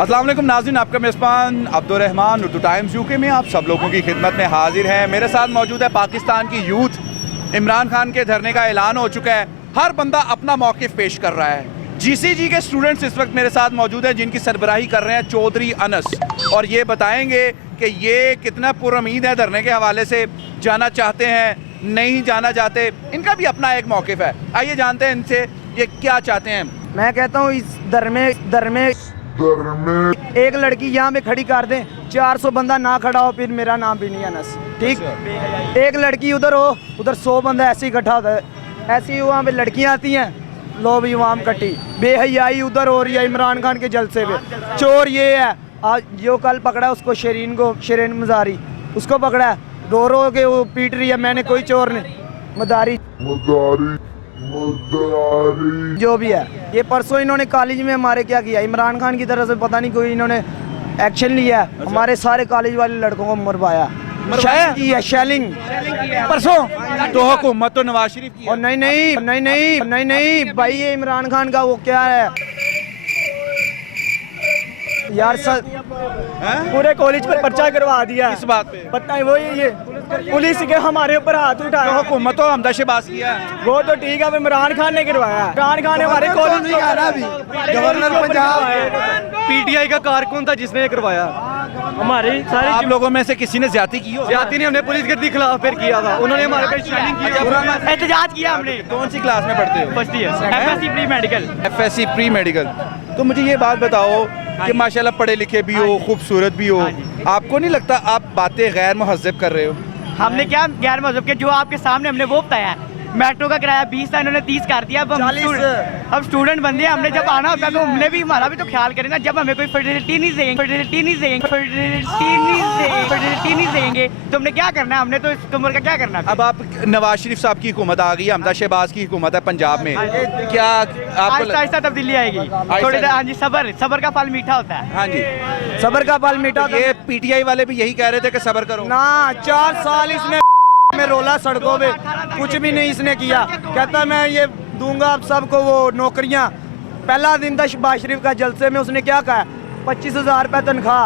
अस्सलाम वालेकुम नाज़रीन, आपका मेज़बान अब्दुर्रहमान उर्दू टाइम्स यूके में आप सब लोगों की खिदमत में हाजिर है। मेरे साथ मौजूद है पाकिस्तान की यूथ। इमरान खान के धरने का ऐलान हो चुका है, हर बंदा अपना मौक़िफ़ पेश कर रहा है। GCG के स्टूडेंट्स इस वक्त मेरे साथ मौजूद हैं जिनकी सरबराही कर रहे हैं चौधरी अनस, और ये बताएंगे कि ये कितना पुरुमीद है धरने के हवाले से, जाना चाहते हैं नहीं जाना चाहते, इनका भी अपना एक मौक़िफ़ है। आइए जानते हैं इनसे ये क्या चाहते हैं। मैं कहता हूँ इस दर में एक लड़की यहाँ पे खड़ी कर दें, 400 बंदा ना खड़ा हो, फिर मेरा नाम भी नहीं अनस, ठीक। एक लड़की उधर हो, उधर 100 बंदा ऐसे ही इकट्ठा होता है, ऐसी ही वहाँ पे लड़कियाँ आती हैं, लो भी वहाँ कटी बेहयाई उधर हो रही है इमरान खान के जलसे पे। चोर ये है, आज जो कल पकड़ा उसको, शरीन मजारी उसको पकड़ा है, रो रो के वो पीट रही है, मैंने कोई चोर नहीं, मदारी जो भी है। ये परसों इन्होंने कॉलेज में हमारे क्या किया, इमरान खान की तरफ से पता नहीं कोई इन्होंने एक्शन लिया, हमारे सारे कॉलेज वाले लड़कों को मरवाया है, शेलिंग परसों। तो हुकूमत तो नवाज शरीफ की है। और नहीं भाई, ये इमरान खान का वो क्या है यार, पूरे कॉलेज पर पर्चा करवा दिया। इस बात पे पता है वो ये पुलिस के हमारे ऊपर हाथ उठाया। तो हुकूमत तो हमदा शहबाज किया है। वो तो ठीक है, इमरान खान ने करवाया। इमरान खान ने हमारे कॉलेज में गवर्नर पंजाब PTI का कारकुन था जिसने ये करवाया। हमारे सारे आप लोगों में से किसी ने ज्यादती की हो? ज्यादा नहीं, हमने पुलिस के खिलाफ फिर किया था, उन्होंने हमारे पे शाइनिंग की, एहतजाज किया हमने। कौन सी क्लास में पढ़ते हो? First year FSC pre medical. FSC pre medical. तो मुझे ये बात बताओ कि माशाल्लाह पढ़े लिखे भी हो, खूबसूरत भी हो, आपको नहीं लगता आप बातें गैर मुहज़्ज़ब कर रहे हो? हमने क्या गैर मजहब के, जो आपके सामने हमने वो बताया। मेट्रो का किराया 20 था, इन्होंने 30 कर दिया। अब हम स्टूडेंट बंदे हैं, हमने जब आना होता है तो हमने भी, हमारा भी तो ख्याल करें ना। जब हमें कोई फैसिलिटी नहीं देंगे तो हमने क्या करना है, हमने तो इस उम्र का क्या करना है। अब आप नवाज शरीफ साहब की हुकूमत आ गई, हमदा शहबाज की हुकूमत है पंजाब में, क्या आपको आहिस्ता आहिस्ता तब्दीली आएगी थोड़ी देर। हाँ जी, सबर का फल मीठा होता है। हाँ जी, सबर का फल मीठा। ये PTI वाले भी यही कह रहे थे कि सबर करो ना, 4 साल इसने में रोला सड़कों पे, कुछ भी नहीं इसने किया। कहता मैं ये दूंगा आप सबको वो नौकरियां। पहला दिन था शहबाज शरीफ का जलसे में, उसने क्या कहा, 25,000 रुपये तनख्वाह।